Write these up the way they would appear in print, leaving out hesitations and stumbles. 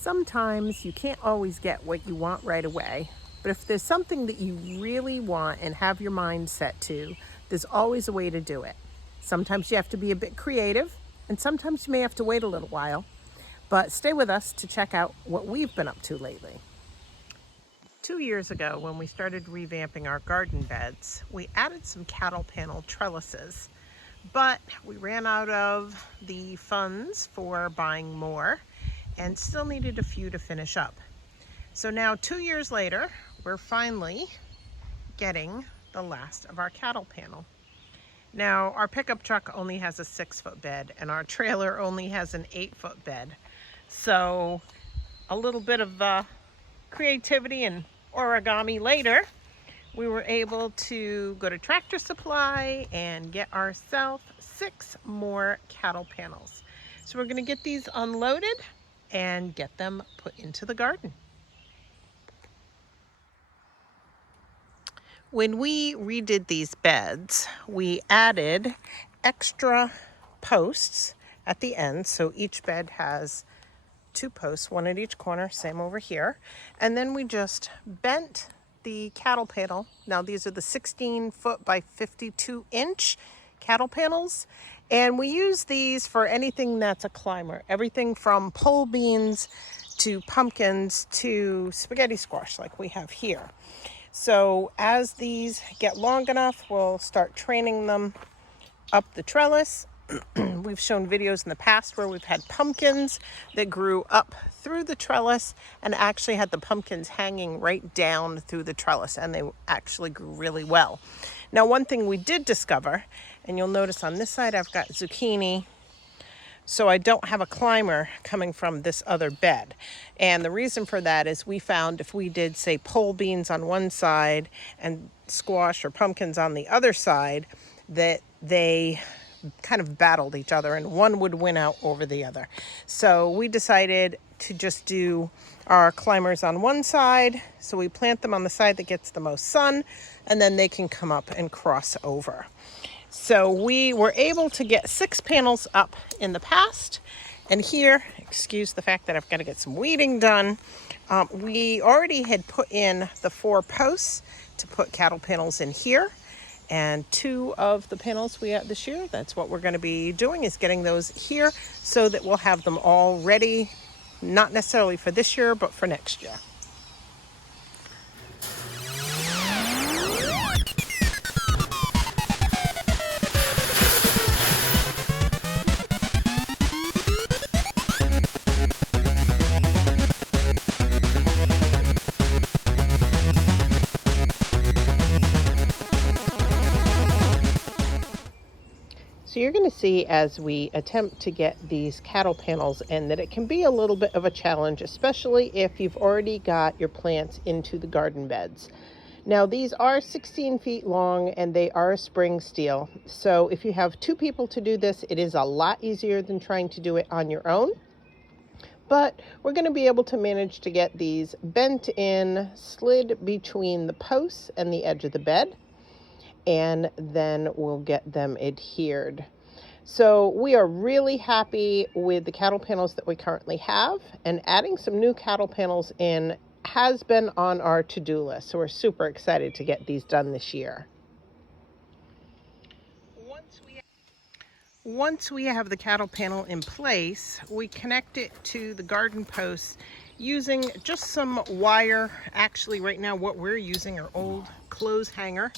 Sometimes you can't always get what you want right away, but if there's something that you really want and have your mind set to, there's always a way to do it. Sometimes you have to be a bit creative, and sometimes you may have to wait a little while, but stay with us to check out what we've been up to lately. 2 years ago, when we started revamping our garden beds, we added some cattle panel trellises, but we ran out of the funds for buying more and still needed a few to finish up. So now 2 years later, we're finally getting the last of our cattle panel. Now our pickup truck only has a 6-foot bed and our trailer only has an 8-foot bed. So a little bit of creativity and origami later, we were able to go to Tractor Supply and get ourselves 6 more cattle panels. So we're going to get these unloaded and get them put into the garden. When we redid these beds, we added extra posts at the end. So each bed has 2 posts, one at each corner, same over here. And then we just bent the cattle panel. Now these are the 16-foot by 52-inch cattle panels. And we use these for anything that's a climber. Everything from pole beans to pumpkins to spaghetti squash like we have here. So as these get long enough, we'll start training them up the trellis. We've shown videos in the past where we've had pumpkins that grew up through the trellis and actually had the pumpkins hanging right down through the trellis, and they actually grew really well. Now, one thing we did discover, and you'll notice on this side I've got zucchini, so I don't have a climber coming from this other bed. And the reason for that is we found if we did, say, pole beans on one side and squash or pumpkins on the other side, that they kind of battled each other and one would win out over the other. So we decided to just do our climbers on one side. So we plant them on the side that gets the most sun, and then they can come up and cross over. So we were able to get 6 panels up in the past. And here, excuse the fact that I've got to get some weeding done, we already had put in the 4 posts to put cattle panels in here. And 2 of the panels we got this year, that's what we're going to be doing, is getting those here so that we'll have them all ready, not necessarily for this year, but for next year. So you're going to see as we attempt to get these cattle panels in that it can be a little bit of a challenge, especially if you've already got your plants into the garden beds. Now these are 16 feet long and they are spring steel. So if you have 2 people to do this, it is a lot easier than trying to do it on your own. But we're going to be able to manage to get these bent in, slid between the posts and the edge of the bed, and then we'll get them adhered. So we are really happy with the cattle panels that we currently have, and adding some new cattle panels in has been on our to-do list. So we're super excited to get these done this year. Once we have the cattle panel in place, we connect it to the garden posts using just some wire. Actually, right now what we're using are old clothes hanger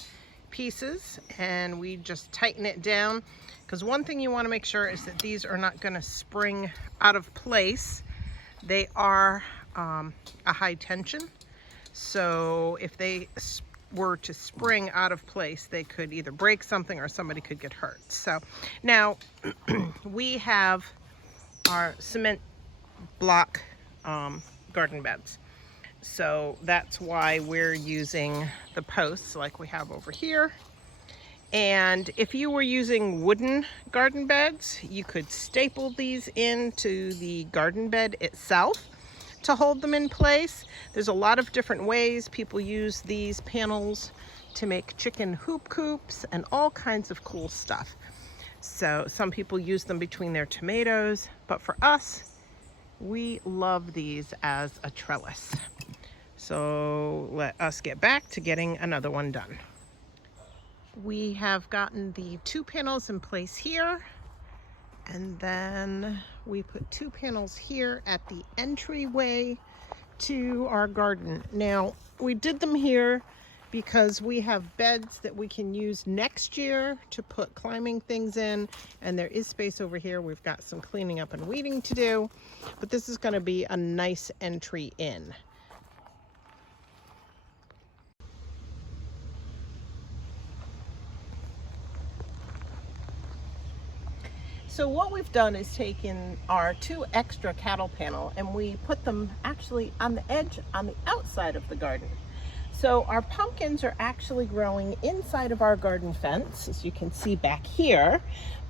pieces, and we just tighten it down, because one thing you want to make sure is that these are not going to spring out of place. They are a high tension, so if they were to spring out of place, they could either break something or somebody could get hurt. So now we have our cement block garden beds. So that's why we're using the posts like we have over here. And if you were using wooden garden beds, you could staple these into the garden bed itself to hold them in place. There's a lot of different ways people use these panels to make chicken hoop coops and all kinds of cool stuff. So some people use them between their tomatoes, but for us, We love these as a trellis. So let us get back to getting another one done. We have gotten the 2 panels in place here, and then we put 2 panels here at the entryway to our garden. Now, we did them here because we have beds that we can use next year to put climbing things in, and there is space over here. We've got some cleaning up and weeding to do, but this is going to be a nice entry in. So what we've done is taken our 2 extra cattle panel and we put them actually on the edge, on the outside of the garden. So our pumpkins are actually growing inside of our garden fence, as you can see back here,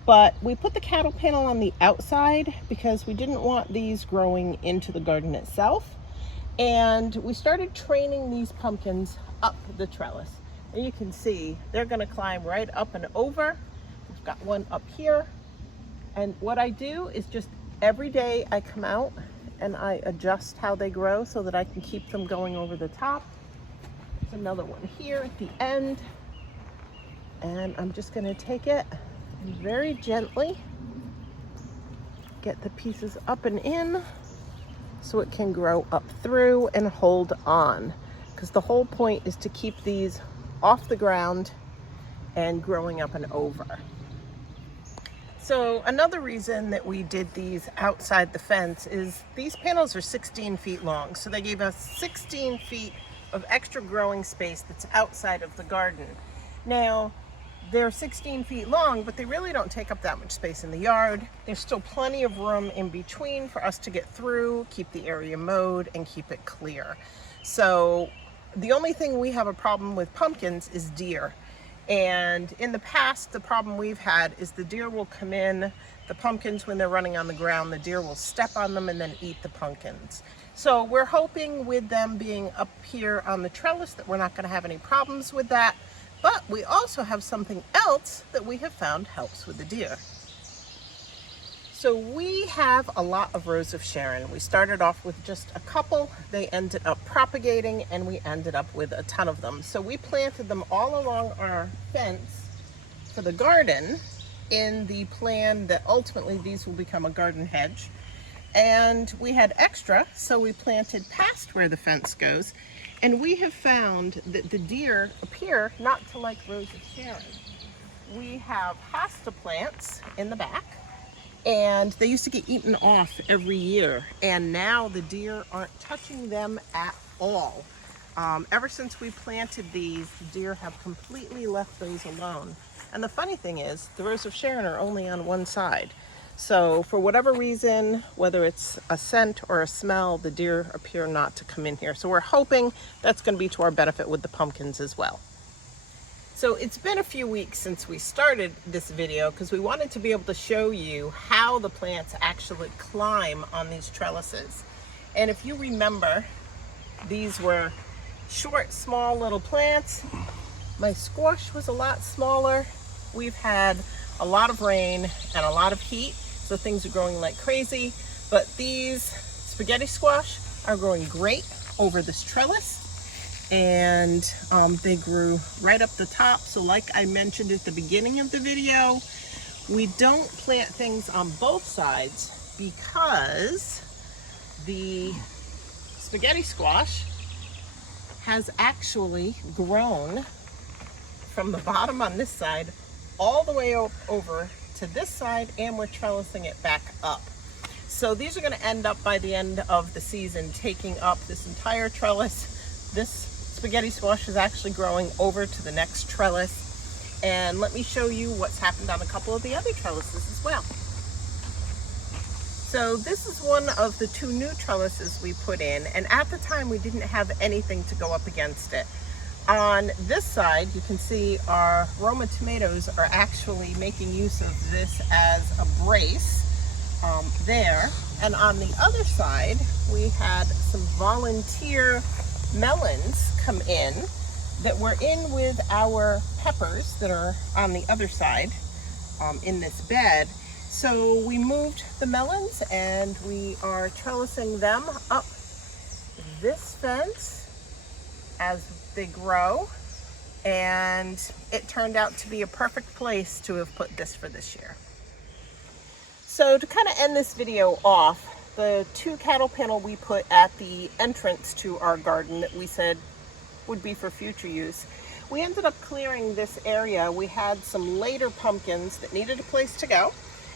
but we put the cattle panel on the outside because we didn't want these growing into the garden itself. And we started training these pumpkins up the trellis. And you can see they're going to climb right up and over. We've got one up here. And what I do is just every day I come out and I adjust how they grow so that I can keep them going over the top. There's another one here at the end. And I'm just going to take it and very gently get the pieces up and in so it can grow up through and hold on. Because the whole point is to keep these off the ground and growing up and over. So another reason that we did these outside the fence is these panels are 16 feet long. So they gave us 16 feet of extra growing space that's outside of the garden. Now, they're 16 feet long, but they really don't take up that much space in the yard. There's still plenty of room in between for us to get through, keep the area mowed, and keep it clear. So the only thing we have a problem with pumpkins is deer. And in the past, the problem we've had is the deer will come in, the pumpkins, when they're running on the ground, the deer will step on them and then eat the pumpkins. So we're hoping with them being up here on the trellis that we're not going to have any problems with that. But we also have something else that we have found helps with the deer. So we have a lot of Rose of Sharon. We started off with just a couple. They ended up propagating and we ended up with a ton of them. So we planted them all along our fence for the garden in the plan that ultimately these will become a garden hedge. And we had extra, so we planted past where the fence goes. And we have found that the deer appear not to like Rose of Sharon. We have hosta plants in the back, and they used to get eaten off every year, and now the deer aren't touching them at all. Ever since we planted these, the deer have completely left those alone. And the funny thing is, the Rose of Sharon are only on one side. So for whatever reason, whether it's a scent or a smell, the deer appear not to come in here. So we're hoping that's going to be to our benefit with the pumpkins as well. So it's been a few weeks since we started this video because we wanted to be able to show you how the plants actually climb on these trellises. And if you remember, these were short, small little plants. My squash was a lot smaller. We've had a lot of rain and a lot of heat, so things are growing like crazy. But these spaghetti squash are growing great over this trellis. And they grew right up the top. So like I mentioned at the beginning of the video, we don't plant things on both sides because the spaghetti squash has actually grown from the bottom on this side all the way over to this side, and we're trellising it back up. So these are going to end up by the end of the season taking up this entire trellis. This spaghetti squash is actually growing over to the next trellis, and let me show you what's happened on a couple of the other trellises as well. So this is one of the 2 new trellises we put in, and at the time we didn't have anything to go up against it. On this side, you can see our Roma tomatoes are actually making use of this as a brace there. And on the other side, we had some volunteer melons come in that were in with our peppers that are on the other side in this bed. So we moved the melons and we are trellising them up this fence as they grow. And it turned out to be a perfect place to have put this for this year. So to kind of end this video off, the 2 cattle panel we put at the entrance to our garden that we said would be for future use, we ended up clearing this area. We had some later pumpkins that needed a place to go.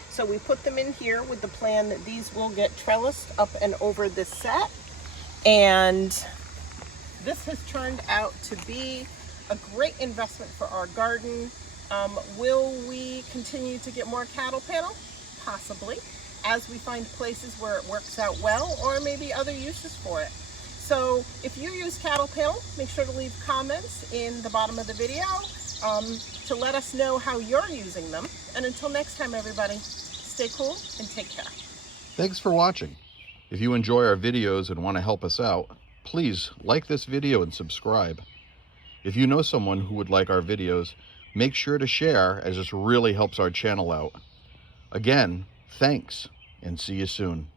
So we put them in here with the plan that these will get trellised up and over this set. And this has turned out to be a great investment for our garden. Will we continue to get more cattle panel? Possibly, as we find places where it works out well, or maybe other uses for it. So if you use cattle panel, make sure to leave comments in the bottom of the video to let us know how you're using them. And until next time, everybody, stay cool and take care. Thanks for watching. If you enjoy our videos and want to help us out, please like this video and subscribe. If you know someone who would like our videos, make sure to share, as this really helps our channel out. Again, thanks, and see you soon.